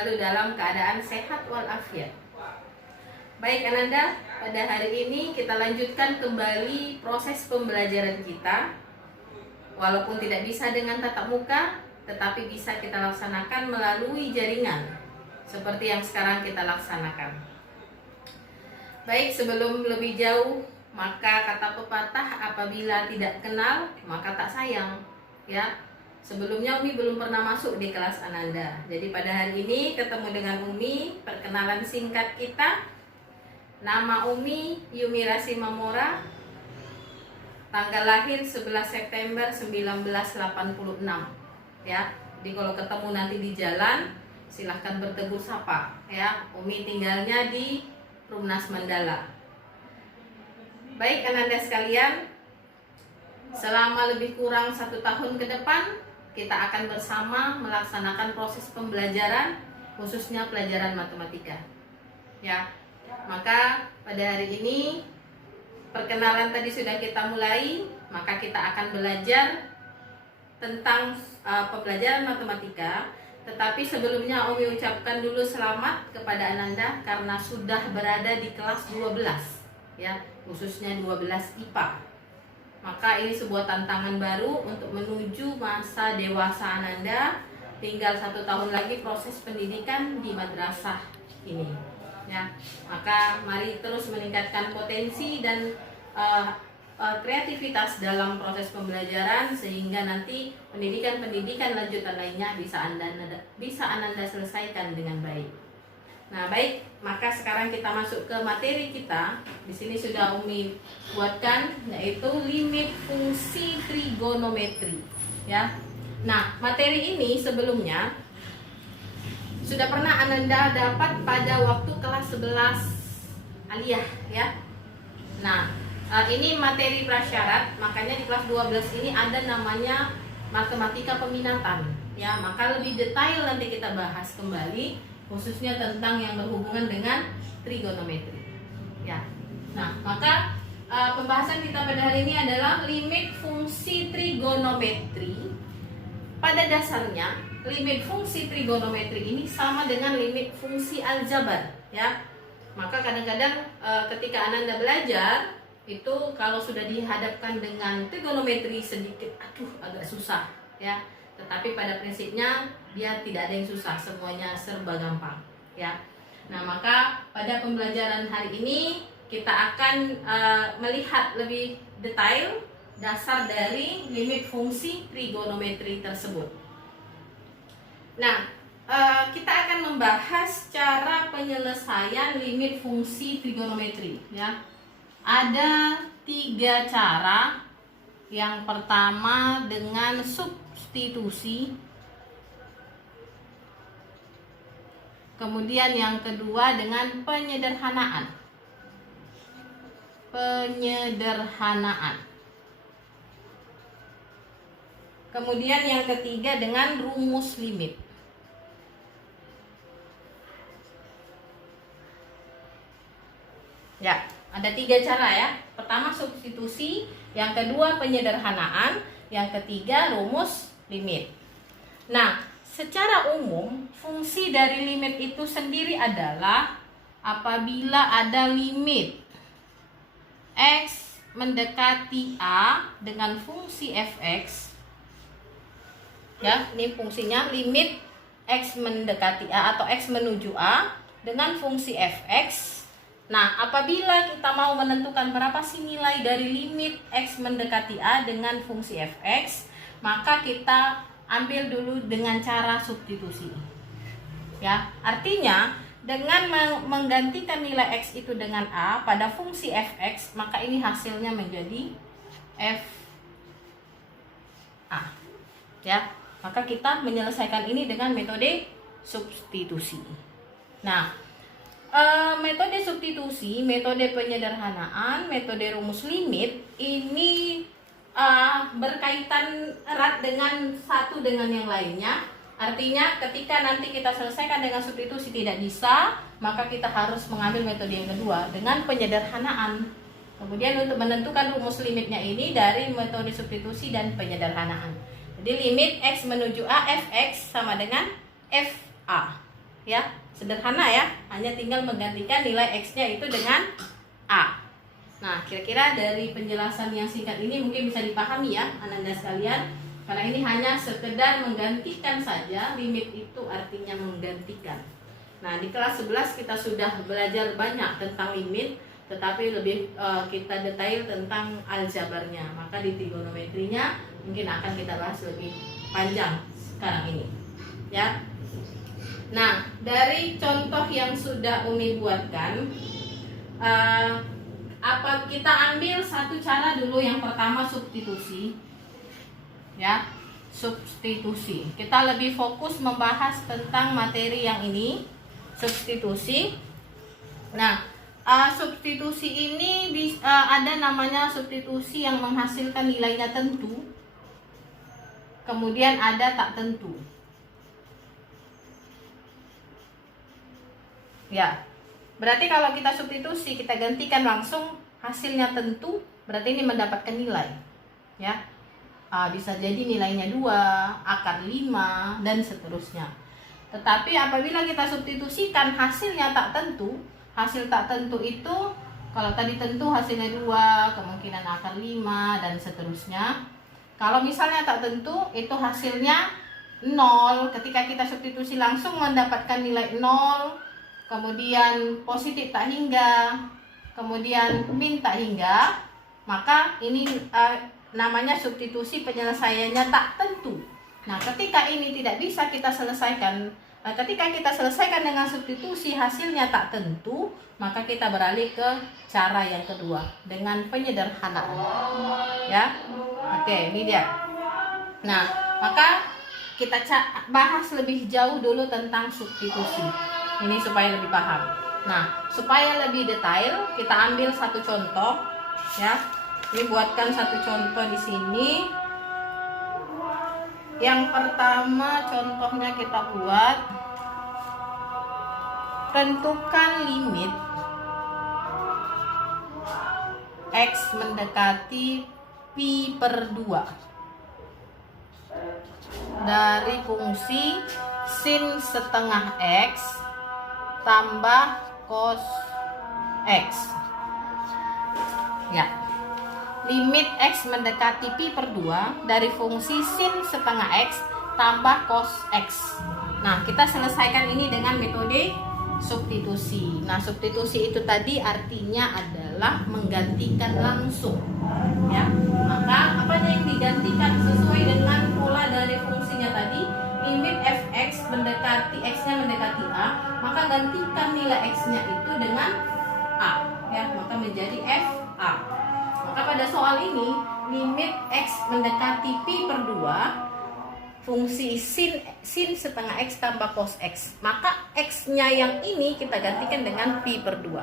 selalu dalam keadaan sehat walafiat. Baik Ananda, pada hari ini kita lanjutkan kembali proses pembelajaran kita. Walaupun tidak bisa dengan tatap muka, tetapi bisa kita laksanakan melalui jaringan seperti yang sekarang kita laksanakan. Baik, sebelum lebih jauh, maka kata pepatah, apabila tidak kenal maka tak sayang, ya. Sebelumnya Umi belum pernah masuk di kelas Ananda. Jadi pada hari ini ketemu dengan Umi, perkenalan singkat kita. Nama Umi Yumirasi Mamora. Tanggal lahir 11 September 1986. Ya. Jadi kalau ketemu nanti di jalan, silahkan bertegur sapa, ya. Umi tinggalnya di Rumnas Mandala. Baik Ananda sekalian, selama lebih kurang 1 tahun ke depan kita akan bersama melaksanakan proses pembelajaran, khususnya pelajaran matematika, ya. Maka pada hari ini perkenalan tadi sudah kita mulai, maka kita akan belajar tentang pembelajaran matematika. Tetapi sebelumnya Umi ucapkan dulu selamat kepada Ananda karena sudah berada di kelas 12, ya, khususnya 12 IPA. Maka ini sebuah tantangan baru untuk menuju masa dewasa Ananda. Tinggal 1 tahun lagi proses pendidikan di madrasah ini, ya. Maka mari terus meningkatkan potensi dan kreativitas dalam proses pembelajaran sehingga nanti pendidikan lanjutan lainnya bisa Ananda selesaikan dengan baik. Nah, baik, maka sekarang kita masuk ke materi kita. Di sini sudah Umi buatkan, yaitu limit fungsi trigonometri, ya. Nah, materi ini sebelumnya sudah pernah Ananda dapat pada waktu kelas 11 aliyah, ya. Nah, ini materi prasyarat, makanya di kelas 12 ini ada namanya matematika peminatan, ya. Maka lebih detail nanti kita bahas kembali, khususnya tentang yang berhubungan dengan trigonometri, ya. Nah, maka pembahasan kita pada hari ini adalah limit fungsi trigonometri. Pada dasarnya, limit fungsi trigonometri ini sama dengan limit fungsi aljabar, ya. Maka kadang-kadang ketika Ananda belajar itu kalau sudah dihadapkan dengan trigonometri sedikit agak susah, ya. Tetapi pada prinsipnya dia tidak ada yang susah, semuanya serba gampang, ya. Nah, maka pada pembelajaran hari ini kita akan melihat lebih detail dasar dari limit fungsi trigonometri tersebut. Nah, kita akan membahas cara penyelesaian limit fungsi trigonometri, ya. Ada 3 cara. Yang pertama dengan substitusi, kemudian yang kedua dengan penyederhanaan. Kemudian yang ketiga dengan rumus limit. Ya, ada 3 cara, ya. Pertama substitusi, yang kedua penyederhanaan, yang ketiga rumus limit. Nah, secara umum fungsi dari limit itu sendiri adalah apabila ada limit X mendekati A dengan fungsi fx, ya, ini fungsinya limit X mendekati A atau X menuju A dengan fungsi fx. Nah, apabila kita mau menentukan berapa sih nilai dari limit X mendekati A dengan fungsi fx, maka kita ambil dulu dengan cara substitusi, ya. Artinya dengan menggantikan nilai X itu dengan A pada fungsi fx, maka ini hasilnya menjadi f A, ya. Maka kita menyelesaikan ini dengan metode substitusi. Nah, metode substitusi, metode penyederhanaan, metode rumus limit ini berkaitan erat dengan satu dengan yang lainnya. Artinya ketika nanti kita selesaikan dengan substitusi tidak bisa, maka kita harus mengambil metode yang kedua dengan penyederhanaan. Kemudian untuk menentukan rumus limitnya ini dari metode substitusi dan penyederhanaan. Jadi limit X menuju A fx sama dengan fa. ya. Sederhana ya, hanya tinggal menggantikan nilai X-nya itu dengan A. Nah, kira-kira dari penjelasan yang singkat ini mungkin bisa dipahami ya Ananda sekalian. Karena ini hanya sekedar menggantikan saja, limit itu artinya menggantikan. Nah, di kelas 11 kita sudah belajar banyak tentang limit, tetapi lebih kita detail tentang aljabarnya. Maka di trigonometrinya mungkin akan kita bahas lebih panjang sekarang ini. Ya. Nah, dari contoh yang sudah Umi buatkan, kita ambil satu cara dulu. Yang pertama substitusi, ya, substitusi. Kita lebih fokus membahas tentang materi yang ini, substitusi. Nah, substitusi ini ada namanya substitusi yang menghasilkan nilainya tentu, kemudian ada tak tentu. Ya, berarti kalau kita substitusi, kita gantikan langsung hasilnya tentu, berarti ini mendapatkan nilai. Ya, bisa jadi nilainya 2, akar 5, dan seterusnya. Tetapi apabila kita substitusikan hasilnya tak tentu, hasil tak tentu itu, kalau tadi tentu hasilnya 2, kemungkinan akar 5, dan seterusnya. Kalau misalnya tak tentu, itu hasilnya 0, ketika kita substitusi langsung mendapatkan nilai 0, kemudian positif tak hingga, kemudian min tak hingga, maka ini namanya substitusi penyelesaiannya tak tentu. Nah, ketika ini tidak bisa kita selesaikan, ketika kita selesaikan dengan substitusi hasilnya tak tentu, maka kita beralih ke cara yang kedua dengan penyederhanaan. Ya, oke, ini dia. Nah, maka kita bahas lebih jauh dulu tentang substitusi. Ini supaya lebih paham. Nah, supaya lebih detail, kita ambil satu contoh, ya. Ini buatkan satu contoh di sini. Yang pertama contohnya kita buat, tentukan limit X mendekati pi per 2 dari fungsi sin setengah X tambah cos X. Ya, limit X mendekati pi per 2 dari fungsi sin setengah X tambah cos X. Nah, kita selesaikan ini dengan metode substitusi. Nah, substitusi itu tadi artinya adalah menggantikan langsung, ya. Maka apa yang digantikan sesuai dengan pola dari fungsinya tadi, limit fx mendekati x-nya mendekati a, maka gantikan nilai x-nya itu dengan a, ya, maka menjadi fa. Maka pada soal ini limit x mendekati pi per 2 fungsi sin setengah x tambah cos x, maka x-nya yang ini kita gantikan dengan pi per 2.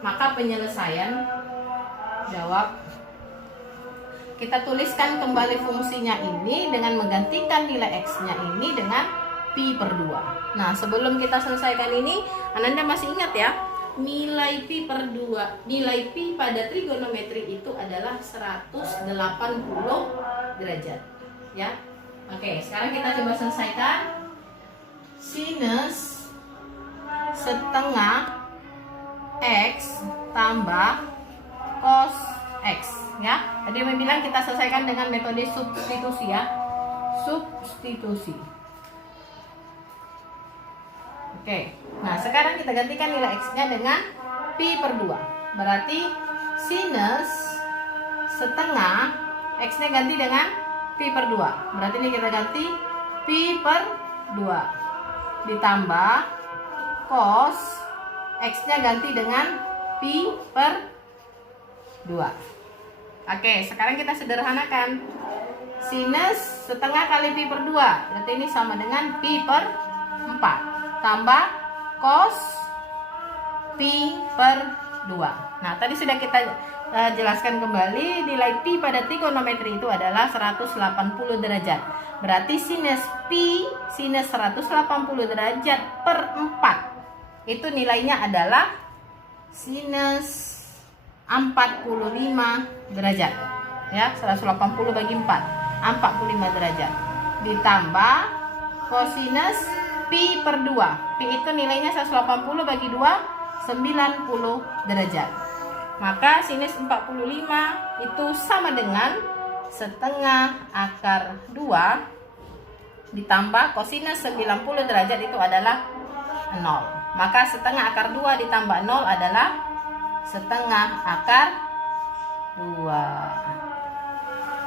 Maka penyelesaian jawab, kita tuliskan kembali fungsinya ini dengan menggantikan nilai x-nya ini dengan pi per 2. Nah, sebelum kita selesaikan ini, Ananda masih ingat ya, nilai pi per 2, nilai pi pada trigonometri itu adalah 180 derajat, ya. Oke, sekarang kita coba selesaikan. Sinus setengah X tambah cos X, ya. Tadi saya bilang kita selesaikan dengan metode substitusi, ya. Substitusi. Oke. Nah, sekarang kita gantikan nilai X-nya dengan pi per 2. Berarti sinus setengah X-nya ganti dengan pi per 2. Berarti ini kita ganti pi per 2 ditambah cos X-nya ganti dengan pi per 2. Oke, sekarang kita sederhanakan. Sinus setengah kali pi per 2, berarti ini sama dengan pi per 4 tambah cos pi per 2. Nah, tadi sudah kita jelaskan kembali, nilai pi pada trigonometri itu adalah 180 derajat. Berarti sinus pi, sinus 180 derajat per 4, itu nilainya adalah sinus 45 derajat. Ya, 180 bagi 4, 45 derajat. Ditambah kosinus Pi per 2. Pi itu nilainya 180 bagi 2, 90 derajat. Maka sinus 45 itu sama dengan setengah akar 2 ditambah kosinus 90 derajat itu adalah 0. Maka setengah akar 2 ditambah 0 adalah setengah akar 2.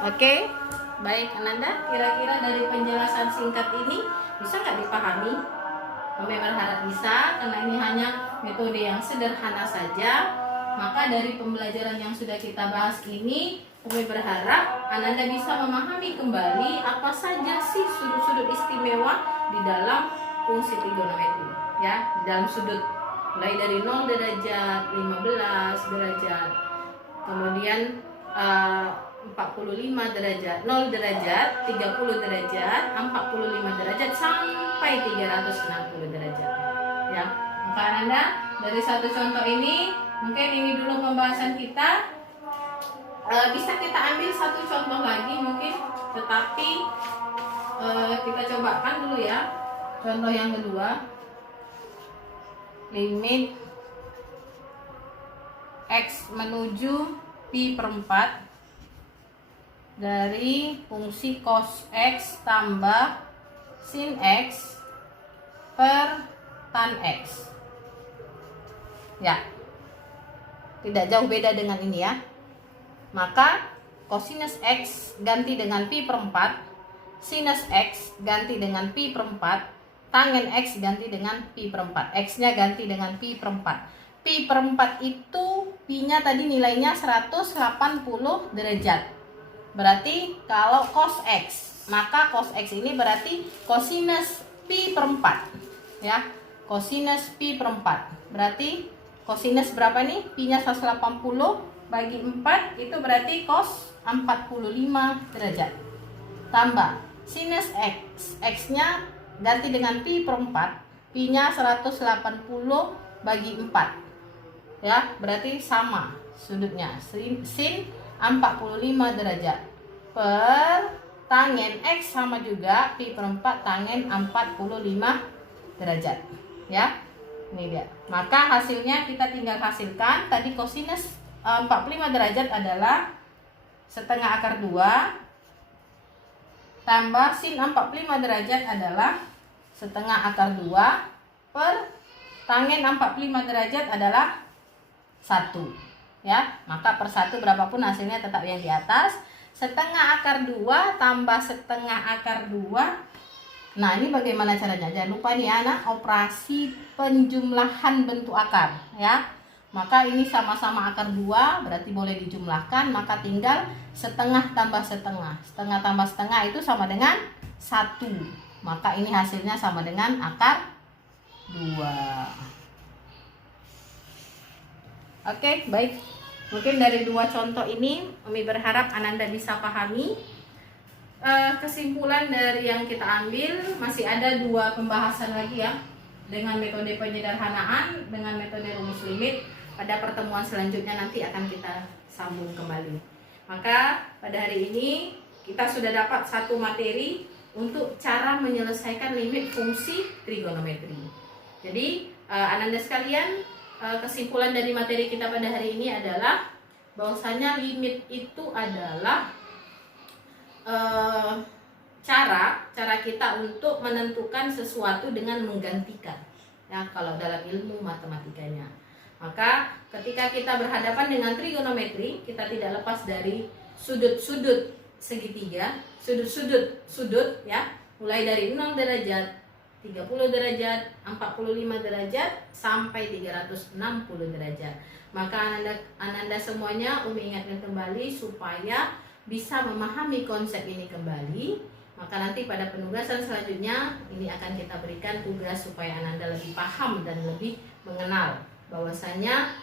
Oke, baik Ananda, kira-kira dari penjelasan singkat ini bisa nggak dipahami? Kami berharap bisa, karena ini hanya metode yang sederhana saja. Maka dari pembelajaran yang sudah kita bahas ini, kami berharap Ananda bisa memahami kembali apa saja sih sudut-sudut istimewa di dalam fungsi trigonometri. Ya, di dalam sudut mulai dari 0 derajat, 15 derajat, kemudian 45 derajat, 0 derajat, 30 derajat, 45 derajat sampai 360 derajat. Ya, maka Ananda dari satu contoh ini, mungkin ini dulu pembahasan kita. Bisa kita ambil satu contoh lagi mungkin, tetapi kita cobakan dulu ya. Contoh yang kedua, limit X menuju pi per 4 dari fungsi cos X tambah sin X per tan X. Ya, tidak jauh beda dengan ini ya. Maka cosinus X ganti dengan pi per 4, sinus X ganti dengan pi per 4, tangen X ganti dengan pi per 4. X nya ganti dengan pi per 4. Pi per 4 itu pi nya tadi nilainya 180 derajat. Berarti kalau cos X, maka cos X ini berarti cosinus pi per 4 ya. Cosinus pi per 4 berarti cosinus berapa nih? Pi nya 180 bagi 4 itu berarti cos 45 derajat. Tambah sinus X, X nya ganti dengan pi per 4, pi nya 180 bagi 4 ya, berarti sama sudutnya, sin 45 derajat per tangen X sama juga pi per 4 tangen 45 derajat ya. Ini dia. Maka hasilnya kita tinggal hasilkan. Tadi cosinus 45 derajat adalah setengah akar 2 tambah sin 45 derajat adalah setengah akar 2 per tangen 45 derajat adalah 1 ya. Maka per 1 berapapun hasilnya tetap yang di atas. Setengah akar 2 tambah setengah akar 2. Nah, ini bagaimana caranya? Jangan lupa nih anak, operasi penjumlahan bentuk akar ya. Maka ini sama-sama akar 2, berarti boleh dijumlahkan. Maka tinggal setengah tambah setengah. Setengah tambah setengah itu sama dengan 1. Maka ini hasilnya sama dengan akar 2. Oke, baik. Mungkin dari dua contoh ini, kami berharap Ananda bisa pahami. Kesimpulan dari yang kita ambil, masih ada dua pembahasan lagi ya. Dengan metode penyederhanaan, dengan metode rumus limit. Pada pertemuan selanjutnya nanti akan kita sambung kembali. Maka pada hari ini kita sudah dapat satu materi untuk cara menyelesaikan limit fungsi trigonometri. Jadi Ananda sekalian, kesimpulan dari materi kita pada hari ini adalah bahwasanya limit itu adalah cara kita untuk menentukan sesuatu dengan menggantikan ya, kalau dalam ilmu matematikanya. Maka ketika kita berhadapan dengan trigonometri, kita tidak lepas dari sudut-sudut segitiga, sudut ya, mulai dari 0 derajat, 30 derajat, 45 derajat sampai 360 derajat. Maka Ananda semuanya Umi ingatkan kembali supaya bisa memahami konsep ini kembali. Maka nanti pada penugasan selanjutnya ini akan kita berikan tugas supaya Ananda lebih paham dan lebih mengenal bahwasanya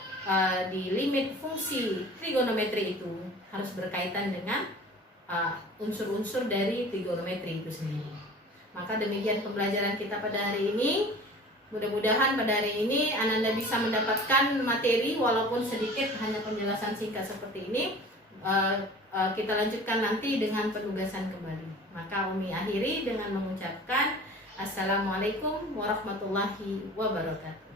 di limit fungsi trigonometri itu harus berkaitan dengan unsur-unsur dari trigonometri itu sendiri. Maka demikian pembelajaran kita pada hari ini. Mudah-mudahan pada hari ini Ananda bisa mendapatkan materi walaupun sedikit, hanya penjelasan singkat seperti ini. Kita lanjutkan nanti dengan penugasan kembali. Maka Umi akhiri dengan mengucapkan Assalamualaikum warahmatullahi wabarakatuh.